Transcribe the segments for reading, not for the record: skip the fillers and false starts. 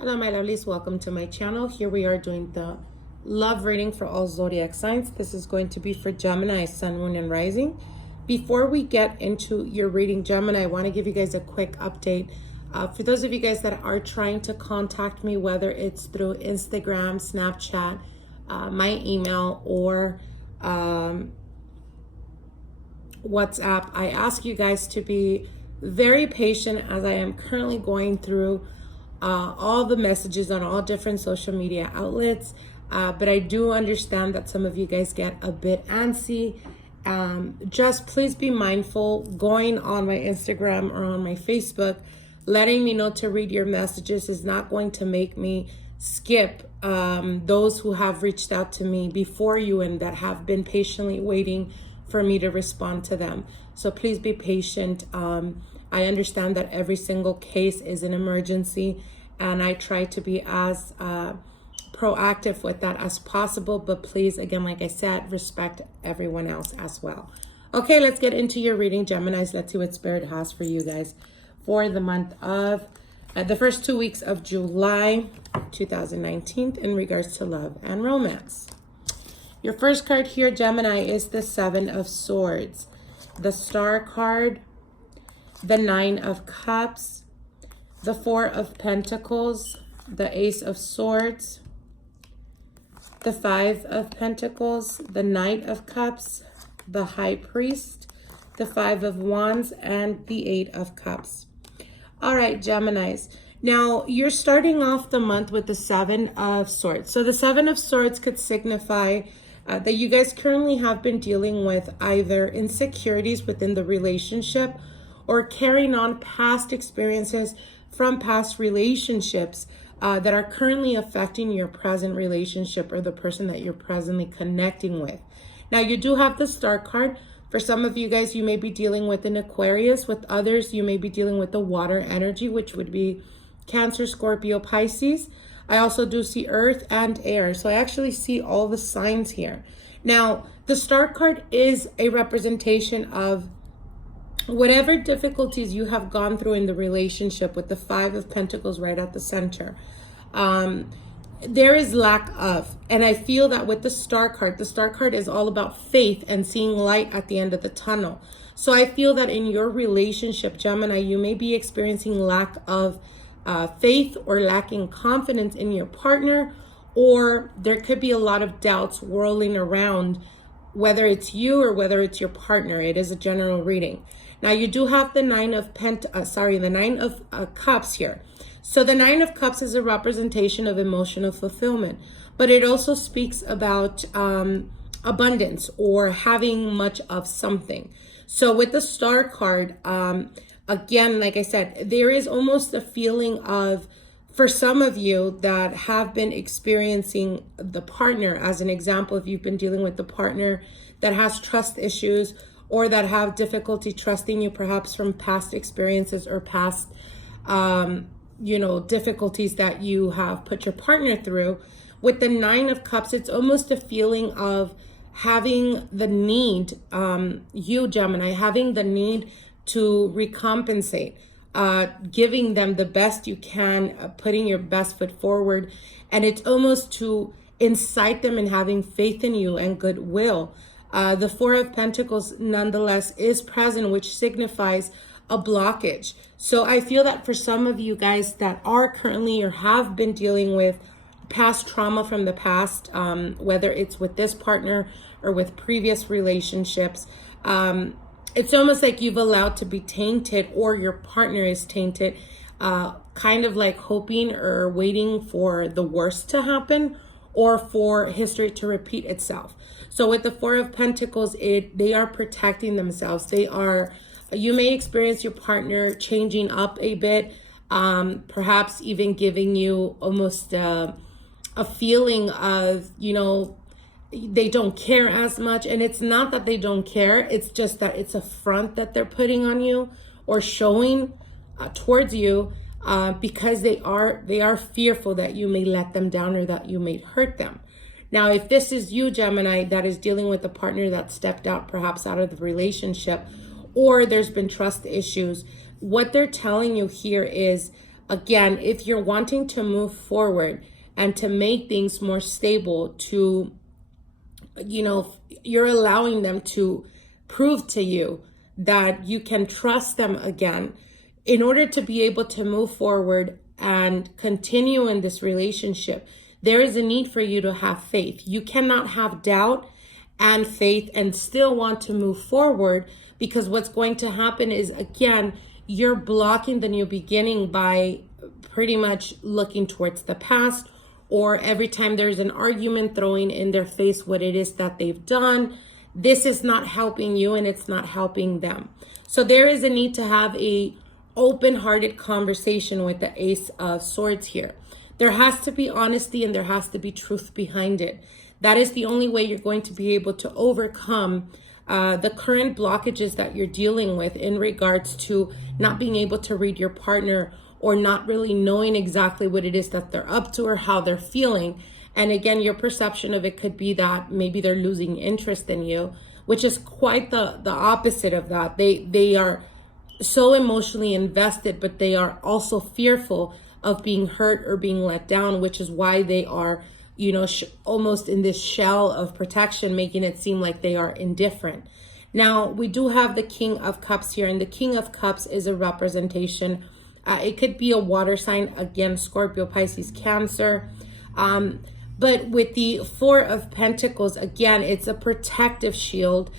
Hello my lovelies, welcome to my channel. Here we are doing the love reading for all zodiac signs. This is going to be for Gemini, Sun, Moon, and Rising. Before we get into your reading, Gemini, I want to give you guys a quick update. For those of you guys that are trying to contact me, whether it's through Instagram, Snapchat, my email, or WhatsApp, I ask you guys to be very patient as I am currently going through all the messages on all different social media outlets, but I do understand that some of you guys get a bit antsy. Just please be mindful going on my Instagram or on my Facebook. Letting me know to read your messages is not going to make me skip those who have reached out to me before you and that have been patiently waiting for me to respond to them. So please be patient. I understand that every single case is an emergency, and I try to be as proactive with that as possible. But please, again, like I said, respect everyone else as well. Okay, let's get into your reading, Geminis. Let's see what Spirit has for you guys for the month of the first 2 weeks of July 2019 in regards to love and romance. Your first card here, Gemini, is the Seven of Swords, the Star card, the Nine of Cups, the Four of Pentacles, the Ace of Swords, the Five of Pentacles, the Knight of Cups, the High Priest, the Five of Wands, and the Eight of Cups. All right, Geminis. Now, you're starting off the month with the Seven of Swords. So the Seven of Swords could signify that you guys currently have been dealing with either insecurities within the relationship or carrying on past experiences from past relationships that are currently affecting your present relationship or the person that you're presently connecting with. Now, you do have the Star card. For some of you guys, you may be dealing with an Aquarius. With others, you may be dealing with the water energy, which would be Cancer, Scorpio, Pisces. I also do see earth and air. So I actually see all the signs here. Now, the Star card is a representation of whatever difficulties you have gone through in the relationship, with the Five of Pentacles right at the center. There is lack of, and I feel that with the Star card is all about faith and seeing light at the end of the tunnel. So I feel that in your relationship, Gemini, you may be experiencing lack of faith or lacking confidence in your partner, or there could be a lot of doubts whirling around, whether it's you or whether it's your partner. It is a general reading. Now, you do have the Nine of Cups here. So the Nine of Cups is a representation of emotional fulfillment, but it also speaks about abundance or having much of something. So with the Star card, again, like I said, there is almost a feeling of, for some of you that have been experiencing the partner, as an example, if you've been dealing with the partner that has trust issues or that have difficulty trusting you, perhaps from past experiences or past, difficulties that you have put your partner through. With the Nine of Cups, it's almost a feeling of having the need, you, Gemini, having the need to recompensate, giving them the best you can, putting your best foot forward. And it's almost to incite them in having faith in you and goodwill. The Four of Pentacles, nonetheless, is present, which signifies a blockage. So I feel that for some of you guys that are currently or have been dealing with past trauma from the past, whether it's with this partner or with previous relationships, it's almost like you've allowed to be tainted, or your partner is tainted, kind of like hoping or waiting for the worst to happen or for history to repeat itself. So with the Four of Pentacles, they are protecting themselves. You may experience your partner changing up a bit, perhaps even giving you almost a feeling of, they don't care as much. And it's not that they don't care. It's just that it's a front that they're putting on you or showing towards you, because they are fearful that you may let them down or that you may hurt them. Now, if this is you, Gemini, that is dealing with a partner that stepped out, perhaps out of the relationship, or there's been trust issues, what they're telling you here is again, if you're wanting to move forward and to make things more stable, to, you know, you're allowing them to prove to you that you can trust them again in order to be able to move forward and continue in this relationship. There is a need for you to have faith. You cannot have doubt and faith and still want to move forward, because what's going to happen is, again, you're blocking the new beginning by pretty much looking towards the past, or every time there's an argument, throwing in their face what it is that they've done. This is not helping you and it's not helping them. So there is a need to have a open-hearted conversation with the Ace of Swords here. There has to be honesty and there has to be truth behind it. That is the only way you're going to be able to overcome the current blockages that you're dealing with in regards to not being able to read your partner, or not really knowing exactly what it is that they're up to or how they're feeling. And again, your perception of it could be that maybe they're losing interest in you, which is quite the opposite of that. They are so emotionally invested, but they are also fearful of being hurt or being let down, which is why they are, you know, almost in this shell of protection, making it seem like they are indifferent. Now, we do have the King of Cups here, and the King of Cups is a representation. It could be a water sign, again, Scorpio, Pisces, Cancer. But with the Four of Pentacles, again, it's a protective shield,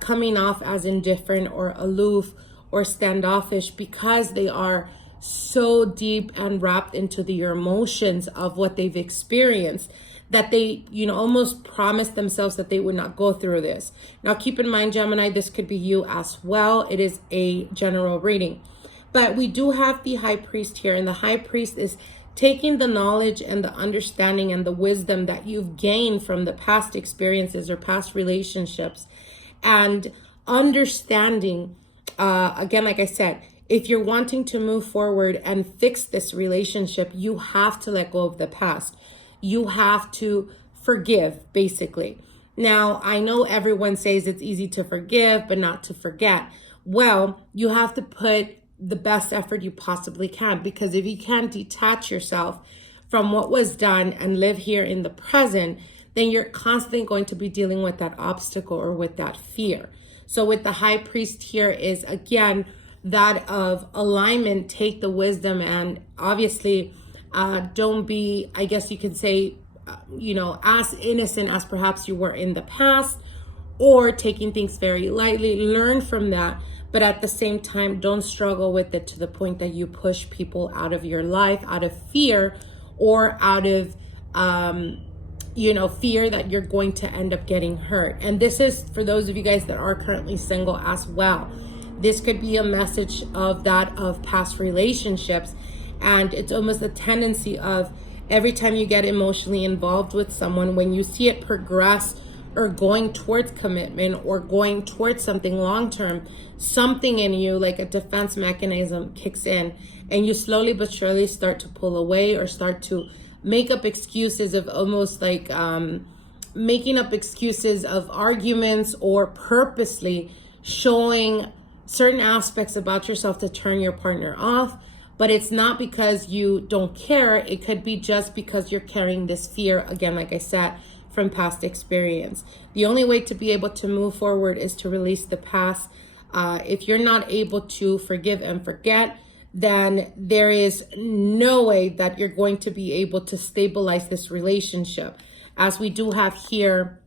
coming off as indifferent or aloof or standoffish, because they are so deep and wrapped into your emotions of what they've experienced, that they, you know, almost promised themselves that they would not go through this. Now, keep in mind, Gemini, this could be you as well. It is a general reading. But we do have the High Priest here, and the High Priest is taking the knowledge and the understanding and the wisdom that you've gained from the past experiences or past relationships, and understanding, again, like I said, if you're wanting to move forward and fix this relationship, you have to let go of the past. You have to forgive, basically. Now, I know everyone says it's easy to forgive, but not to forget. Well, you have to put the best effort you possibly can, because if you can't detach yourself from what was done and live here in the present, then you're constantly going to be dealing with that obstacle or with that fear. So with the High Priest here is, again, that of alignment. Take the wisdom, and obviously don't be, I guess you could say, you know, as innocent as perhaps you were in the past, or taking things very lightly. Learn from that, but at the same time, don't struggle with it to the point that you push people out of your life out of fear, or out of you know, fear that you're going to end up getting hurt. And this is for those of you guys that are currently single as well. This could be a message of that of past relationships, and it's almost a tendency of every time you get emotionally involved with someone, when you see it progress or going towards commitment or going towards something long-term, something in you, like a defense mechanism, kicks in, and you slowly but surely start to pull away or start to make up excuses of almost like making up excuses of arguments, or purposely showing certain aspects about yourself to turn your partner off. But it's not because you don't care. It could be just because you're carrying this fear, again, like I said, from past experience. The only way to be able to move forward is to release the past. If you're not able to forgive and forget, then there is no way that you're going to be able to stabilize this relationship. As we do have here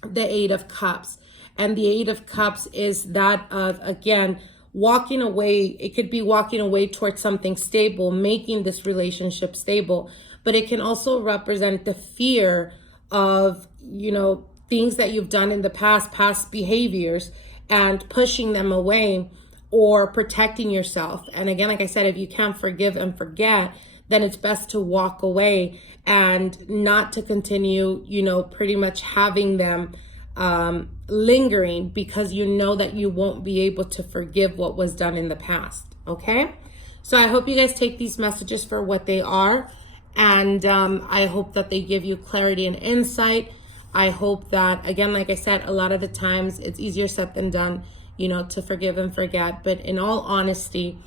the Eight of Cups. And the Eight of Cups is that of, again, walking away. It could be walking away towards something stable, making this relationship stable. But it can also represent the fear of, you know, things that you've done in the past behaviors, and pushing them away or protecting yourself. And again, like I said, if you can't forgive and forget, then it's best to walk away and not to continue, you know, pretty much having them lingering, because you know that you won't be able to forgive what was done in the past. Okay, so I hope you guys take these messages for what they are, and I hope that they give you clarity and insight. I hope that, again, like I said, a lot of the times it's easier said than done, you know, to forgive and forget. But in all honesty,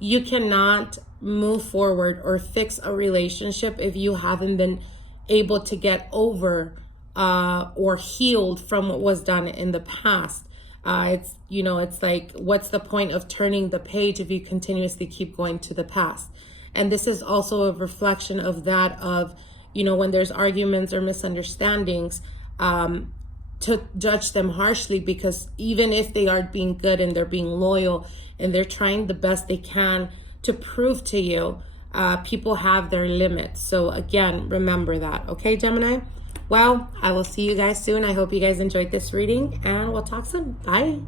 You cannot move forward or fix a relationship if you haven't been able to get over or healed from what was done in the past. It's, you know, it's like, what's the point of turning the page if you continuously keep going to the past? And this is also a reflection of that, of, you know, when there's arguments or misunderstandings, to judge them harshly, because even if they are being good and they're being loyal and they're trying the best they can to prove to you, people have their limits. So again, remember that. Okay, Gemini? Well, I will see you guys soon. I hope you guys enjoyed this reading, and we'll talk soon. Bye.